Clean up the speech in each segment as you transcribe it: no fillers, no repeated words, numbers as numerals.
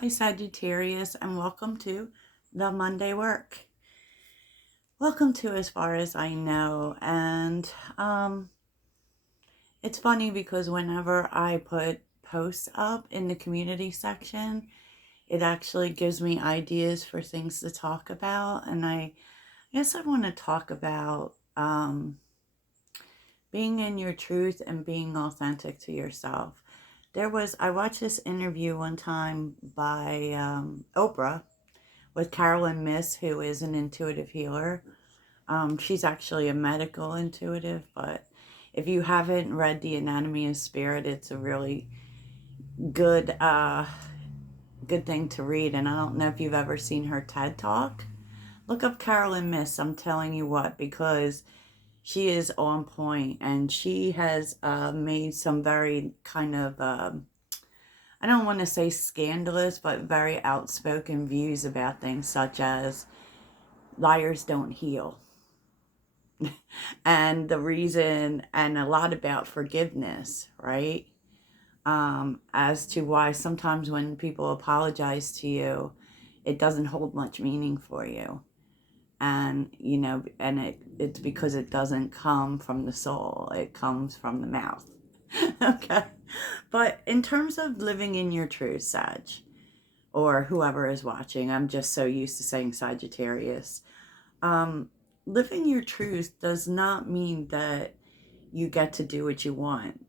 Hi, Sagittarius, and welcome to the Monday Work. Welcome to As Far as I Know. And it's funny because whenever I put posts up in the community section, it actually gives me ideas for things to talk about. And I guess I want to talk about being in your truth and being authentic to yourself. I watched this interview one time by Oprah with Carolyn Miss, who is an intuitive healer. She's actually a medical intuitive, but if you haven't read The Anatomy of Spirit, it's a really good good thing to read. And I don't know if you've ever seen her TED Talk. Look up Carolyn Miss, I'm telling you what, because she is on point and she has made some very kind of I don't want to say scandalous, but very outspoken views about things such as liars don't heal. And the reason, and a lot about forgiveness, right? As to why sometimes when people apologize to you, it doesn't hold much meaning for you. And, it's because it doesn't come from the soul, it comes from the mouth. Okay. But in terms of living in your truth, Sag, or whoever is watching, I'm just so used to saying Sagittarius. Um, Living your truth does not mean that you get to do what you want.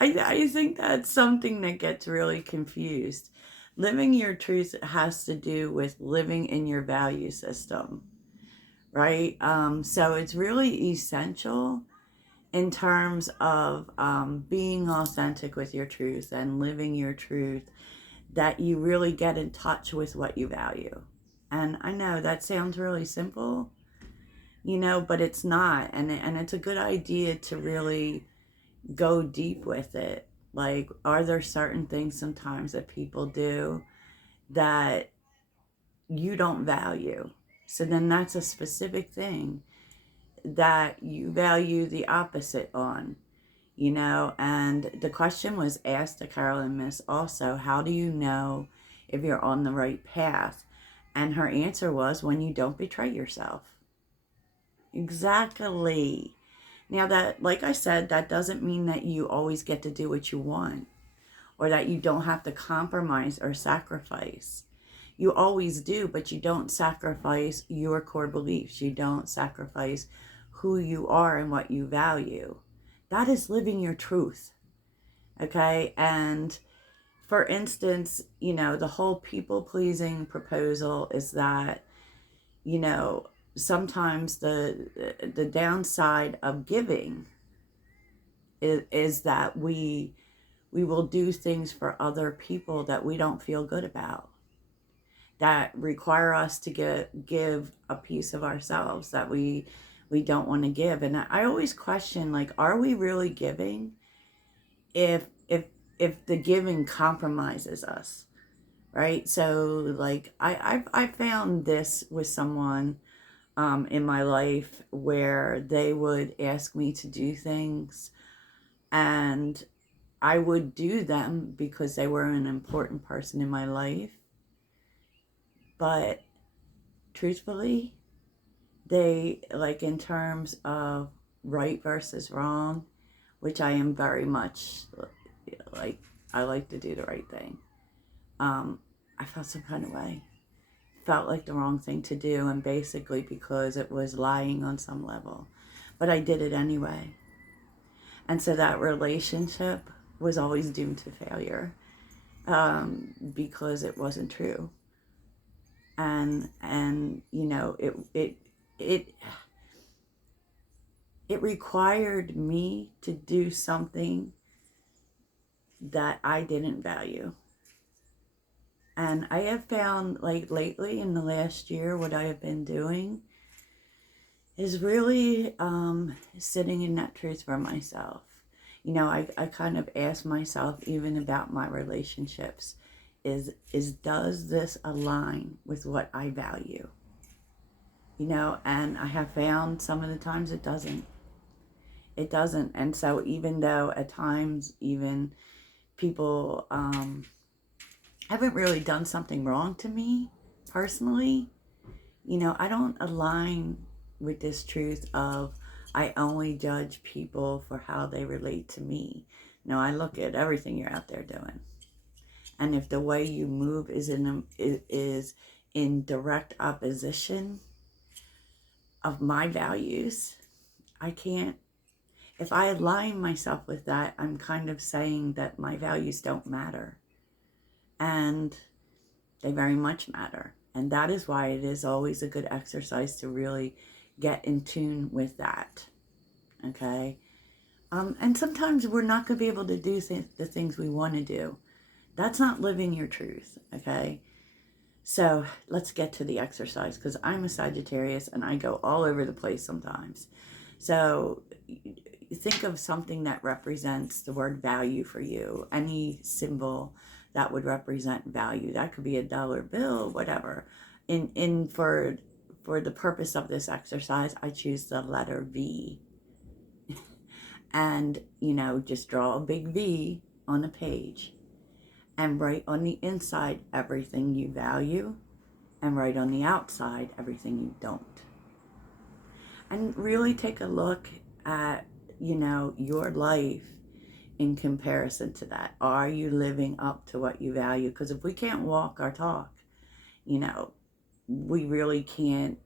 I think that's something that gets really confused. Living your truth has to do with living in your value system, right? So it's really essential in terms of being authentic with your truth and living your truth, that you really get in touch with what you value. And I know that sounds really simple, but it's not. And it's a good idea to really go deep with it. Like, are there certain things sometimes that people do that you don't value? So then that's a specific thing that you value the opposite on, and the question was asked to Carolyn Miss also, how do you know if you're on the right path? And her answer was, when you don't betray yourself. Exactly. Now, that, like I said, that doesn't mean that you always get to do what you want or that you don't have to compromise or sacrifice. You always do, but you don't sacrifice your core beliefs. You don't sacrifice who you are and what you value. That is living your truth. Okay. And for instance, the whole people pleasing proposal is that, you know, sometimes the downside of giving is that we will do things for other people that we don't feel good about, that require us to give a piece of ourselves that we don't want to give. And I always question, like, are we really giving if the giving compromises us, right? So like I found this with someone in my life where they would ask me to do things, and I would do them because they were an important person in my life. But truthfully, they, like, in terms of right versus wrong, which I am very much like, I like to do the right thing. I felt some kind of way. Felt like the wrong thing to do, and basically because it was lying on some level. But I did it anyway. And so that relationship was always doomed to failure, because it wasn't true. And it it required me to do something that I didn't value. And I have found, like, lately in the last year, what I have been doing is really sitting in that truth for myself. I kind of ask myself, even about my relationships, is does this align with what I value? And I have found some of the times it doesn't. It doesn't. And so even though at times even people haven't really done something wrong to me personally, I don't align with this truth of I only judge people for how they relate to me. No, I look at everything you're out there doing. And if the way you move is in direct opposition of my values, I can't. If I align myself with that, I'm kind of saying that my values don't matter. And they very much matter. And that is why it is always a good exercise to really get in tune with that. Okay? And sometimes we're not going to be able to do the things we want to do. That's not living your truth. Okay? So let's get to the exercise, because I'm a Sagittarius and I go all over the place sometimes. So think of something that represents the word value for you. Any symbol that would represent value. That could be a dollar bill, whatever. For the purpose of this exercise, I choose the letter V. And, just draw a big V on a page. And write on the inside everything you value. And write on the outside everything you don't. And really take a look at, your life in comparison to that. Are you living up to what you value? Because if we can't walk our talk, we really can't,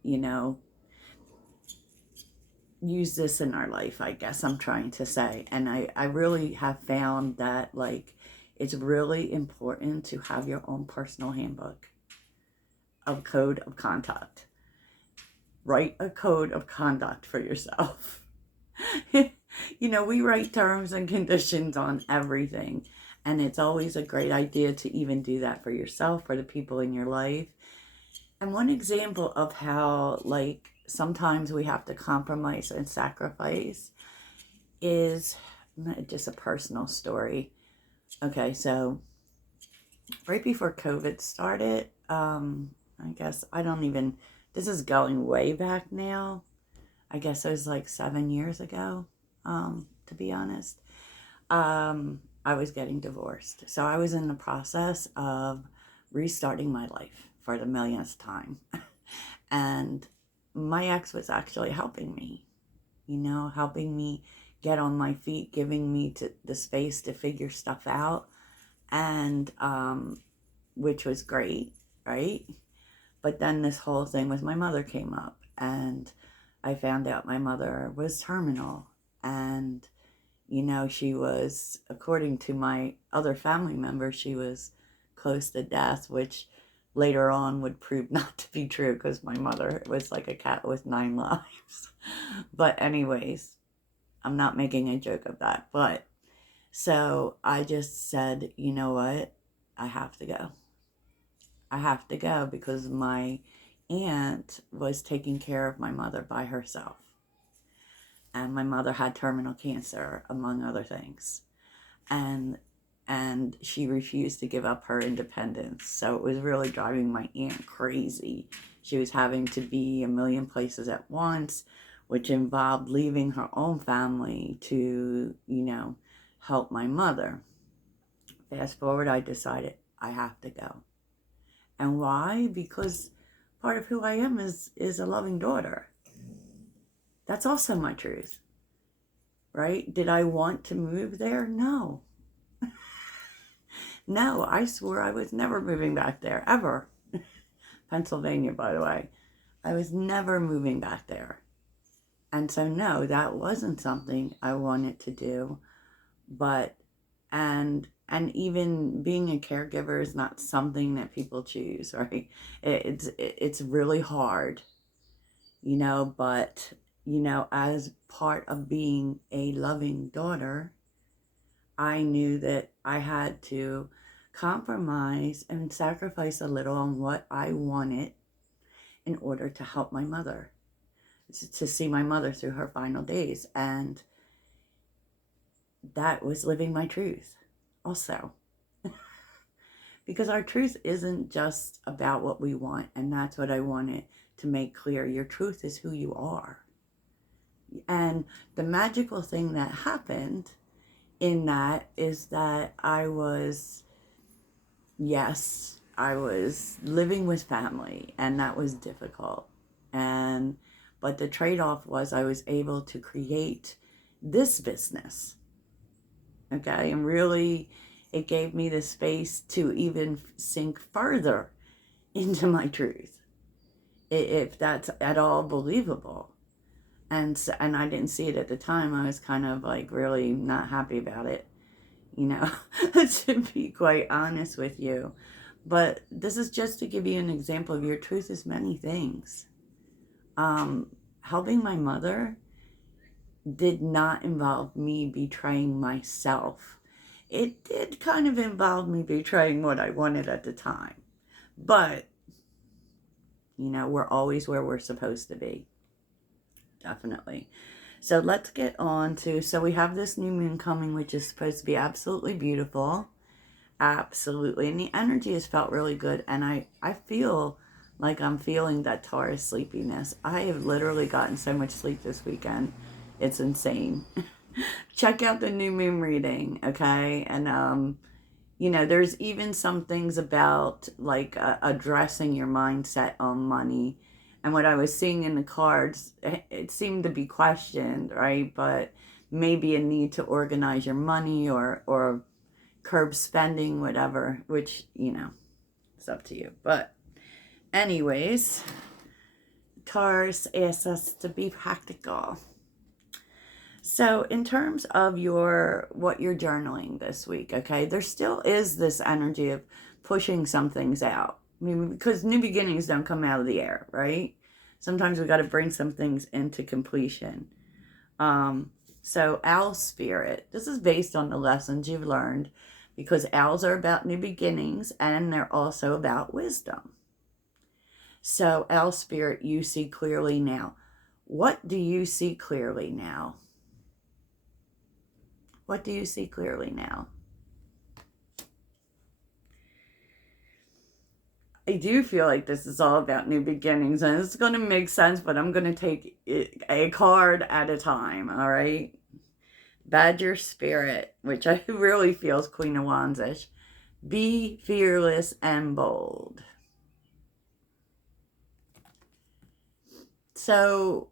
use this in our life, I guess I'm trying to say. And I really have found that, it's really important to have your own personal handbook of code of conduct. Write a code of conduct for yourself. We write terms and conditions on everything. And it's always a great idea to even do that for yourself, for the people in your life. And one example of how, sometimes we have to compromise and sacrifice is just a personal story. Okay, so right before COVID started, I guess this is going way back now. I guess it was 7 years ago, to be honest. I was getting divorced. So I was in the process of restarting my life for the millionth time. And my ex was actually helping me, helping me get on my feet, giving me the space to figure stuff out. And, which was great, right? But then this whole thing with my mother came up, and I found out my mother was terminal. And, she was, according to my other family members, she was close to death, which later on would prove not to be true, because my mother was like a cat with 9 lives. But anyways, I'm not making a joke of that. But so I just said, you know what? I have to go. I have to go because my aunt was taking care of my mother by herself. And my mother had terminal cancer, among other things. And she refused to give up her independence. So it was really driving my aunt crazy. She was having to be a million places at once, which involved leaving her own family to, help my mother. Fast forward, I decided I have to go. And why? Because part of who I am is a loving daughter. That's also my truth, right? Did I want to move there? No. No, I swore I was never moving back there, ever. Pennsylvania, by the way. I was never moving back there. And so, no, that wasn't something I wanted to do. But, and even being a caregiver is not something that people choose, right? It's really hard, but, as part of being a loving daughter, I knew that I had to compromise and sacrifice a little on what I wanted in order to help my mother, to see my mother through her final days. And that was living my truth also. Because our truth isn't just about what we want. And that's what I wanted to make clear. Your truth is who you are. And the magical thing that happened in that is that I was yes, I was living with family, and that was difficult. And but the trade-off was I was able to create this business. Okay, and really it gave me the space to even sink further into my truth, if that's at all believable. And I didn't see it at the time. I was kind of like really not happy about it, you know, to be quite honest with you. But this is just to give you an example of your truth is many things. Helping my mother did not involve me betraying myself. It did kind of involve me betraying what I wanted at the time. But, you know, we're always where we're supposed to be. Definitely. So let's get on to, so we have this new moon coming, which is supposed to be absolutely beautiful. Absolutely. And the energy has felt really good. And I feel like I'm feeling that Taurus sleepiness. I have literally gotten so much sleep this weekend. It's insane. Check out the new moon reading, okay? And, you know, there's even some things about like addressing your mindset on money. And what I was seeing in the cards, it seemed to be questioned, right? But maybe a need to organize your money or curb spending, whatever, which, you know, it's up to you. But anyways, Taurus asks us to be practical. So in terms of what you're journaling this week, okay, there still is this energy of pushing some things out. I mean, because new beginnings don't come out of the air, right? Sometimes we got to bring some things into completion. So owl spirit, this is based on the lessons you've learned, because owls are about new beginnings and they're also about wisdom. So owl spirit, you see clearly now. What do you see clearly now? What do you see clearly now? I do feel like this is all about new beginnings, and it's going to make sense, but I'm going to take a card at a time, all right? Badger spirit, which I really feel is Queen of Wands-ish. Be fearless and bold. So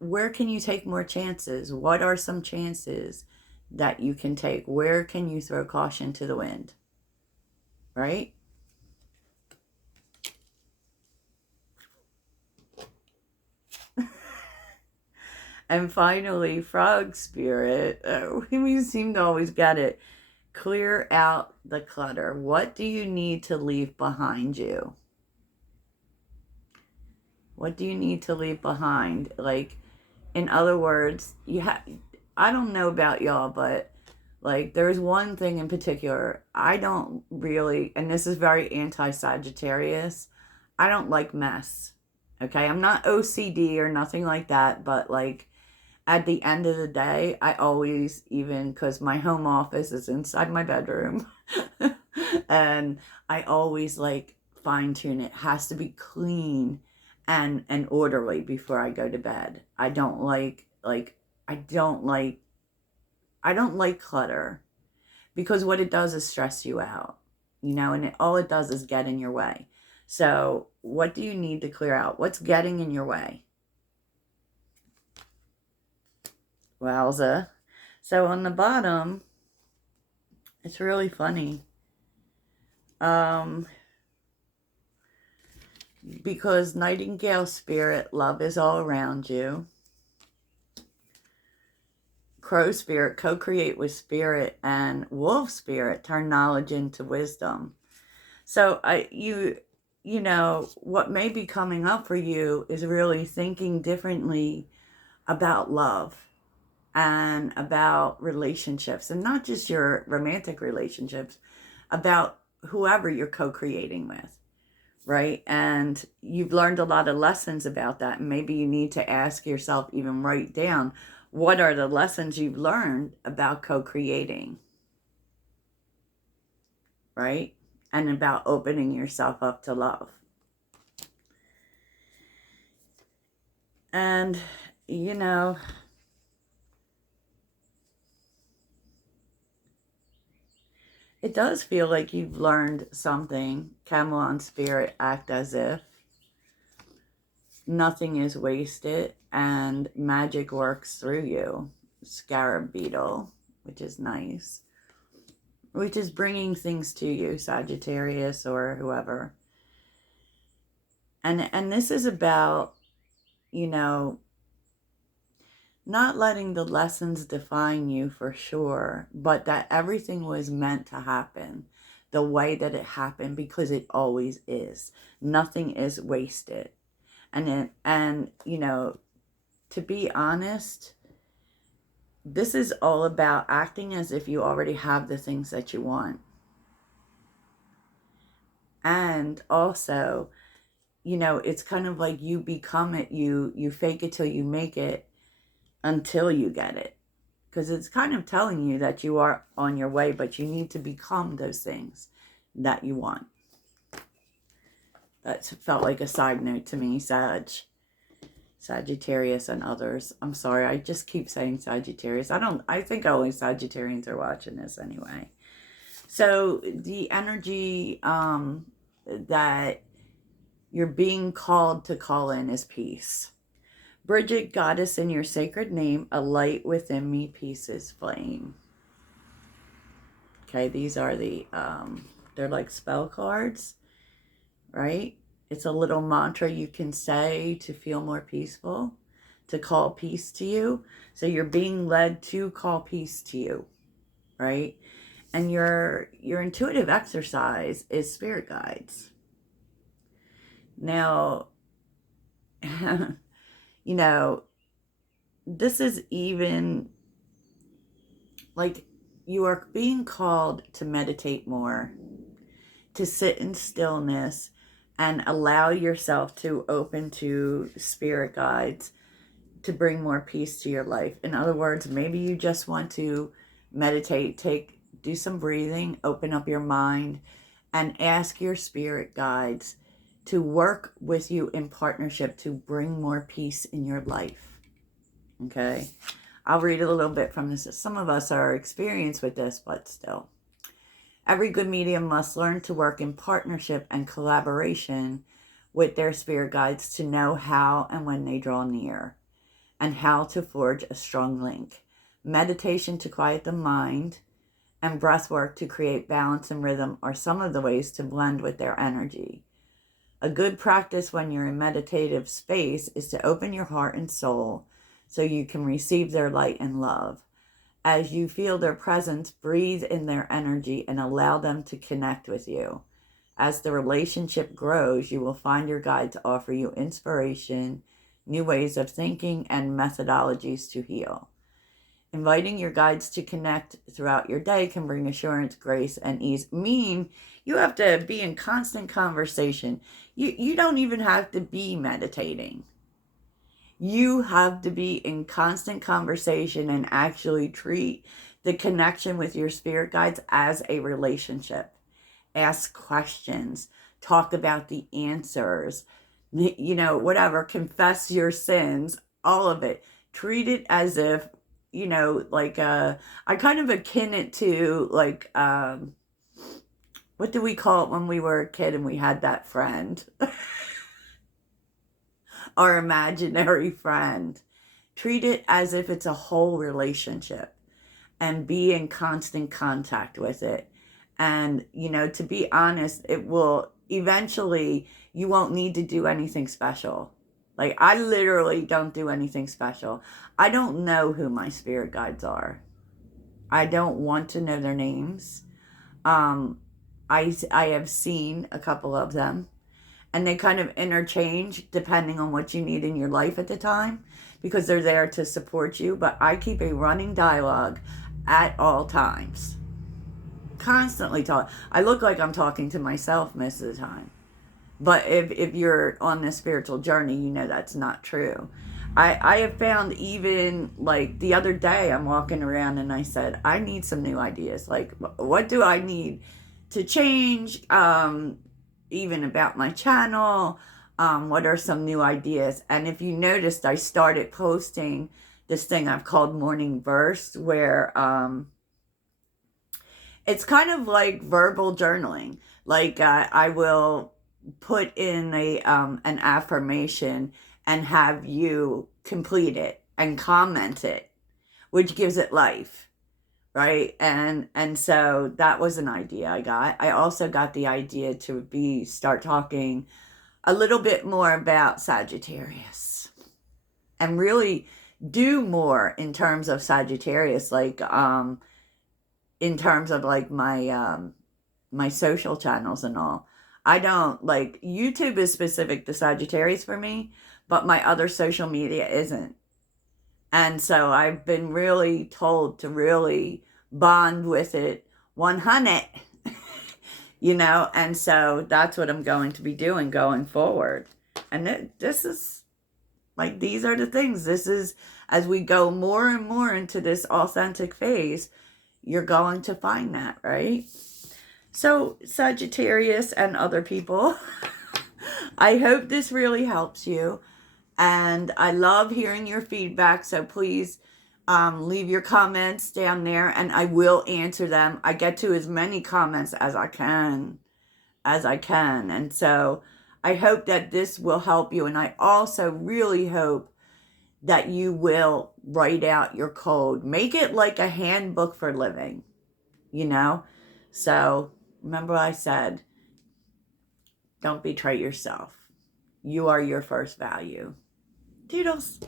where can you take more chances? What are some chances that you can take? Where can you throw caution to the wind? Right? And finally, frog spirit. We seem to always get it. Clear out the clutter. What do you need to leave behind you? What do you need to leave behind? Like, in other words, I don't know about y'all, but like there's one thing in particular I don't really, and this is very anti-Sagittarius, I don't like mess. Okay, I'm not OCD or nothing like that, but like at the end of the day, I always, even because my home office is inside my bedroom, and I always like fine tune it. Has to be clean and orderly before I go to bed. I don't like I don't like clutter, because what it does is stress you out, you know, and all it does is get in your way. So what do you need to clear out? What's getting in your way? Wowza. So on the bottom, it's really funny. Because Nightingale spirit, love is all around you. Crow spirit, co-create with spirit, and wolf spirit, turn knowledge into wisdom. So you know, what may be coming up for you is really thinking differently about love and about relationships, and not just your romantic relationships, about whoever you're co-creating with, right? And you've learned a lot of lessons about that, and maybe you need to ask yourself, even write down, what are the lessons you've learned about co-creating, right? And about opening yourself up to love. And, you know, It does feel like you've learned something. Camelon spirit, act as if. Nothing is wasted and magic works through you. Scarab beetle, which is nice. Which is bringing things to you, Sagittarius or whoever. And this is about, you know, not letting the lessons define you for sure, but that everything was meant to happen the way that it happened, because it always is. Nothing is wasted. And you know, to be honest, this is all about acting as if you already have the things that you want. And also, you know, it's kind of like you become it, you fake it till you make it until you get it. Because it's kind of telling you that you are on your way, but you need to become those things that you want. That felt like a side note to me, Sagittarius and others. I'm sorry, I just keep saying Sagittarius. I think only Sagittarians are watching this anyway. So the energy that you're being called to call in is peace. Bridget, goddess in your sacred name, a light within me, peace is flame. Okay, these are the, they're like spell cards, right? It's a little mantra you can say to feel more peaceful, to call peace to you. So you're being led to call peace to you, right? And your intuitive exercise is spirit guides. Now, you know, this is even like you are being called to meditate more, to sit in stillness and allow yourself to open to spirit guides to bring more peace to your life. In other words, maybe you just want to meditate, do some breathing, open up your mind, and ask your spirit guides to work with you in partnership to bring more peace in your life. Okay? I'll read a little bit from this. Some of us are experienced with this, but still. Every good medium must learn to work in partnership and collaboration with their spirit guides to know how and when they draw near, and how to forge a strong link. Meditation to quiet the mind and breath work to create balance and rhythm are some of the ways to blend with their energy. A good practice when you're in meditative space is to open your heart and soul so you can receive their light and love. As you feel their presence, breathe in their energy and allow them to connect with you. As the relationship grows, you will find your guides offer you inspiration, new ways of thinking, and methodologies to heal. Inviting your guides to connect throughout your day can bring assurance, grace, and ease. Meaning, you have to be in constant conversation. You don't even have to be meditating. You have to be in constant conversation and actually treat the connection with your spirit guides as a relationship. Ask questions, talk about the answers, you know, whatever, confess your sins, all of it. Treat it as if, you know, like, I kind of akin it to, like, what do we call it when we were a kid and we had that friend? Our imaginary friend. Treat it as if it's a whole relationship and be in constant contact with it. And, you know, to be honest, it will eventually, you won't need to do anything special. Like, I literally don't do anything special. I don't know who my spirit guides are. I don't want to know their names. I have seen a couple of them, and they kind of interchange depending on what you need in your life at the time, because they're there to support you. But I keep a running dialogue at all times. Constantly talk. I look like I'm talking to myself most of the time. But if you're on this spiritual journey, you know that's not true. I have found, even like the other day, I'm walking around and I said, I need some new ideas. Like, what do I need to change? Even about my channel. What are some new ideas? And if you noticed, I started posting this thing I've called Morning Verse, where It's kind of like verbal journaling. Like I will put in a an affirmation and have you complete it and comment it, which gives it life, right? And so that was an idea I got. I also got the idea to be start talking a little bit more about Sagittarius and really do more in terms of Sagittarius, like in terms of like my social channels and all. I don't like YouTube is specific to Sagittarius for me, but my other social media isn't. And so I've been really told to really bond with it 100, you know, and so that's what I'm going to be doing going forward. And this is like, these are the things. This is, as we go more and more into this authentic phase, you're going to find that, right? So, Sagittarius and other people, I hope this really helps you. And I love hearing your feedback. So please leave your comments down there and I will answer them. I get to as many comments as I can. And so I hope that this will help you. And I also really hope that you will write out your code. Make it like a handbook for living, you know? So remember I said, don't betray yourself. You are your first value. Toodles.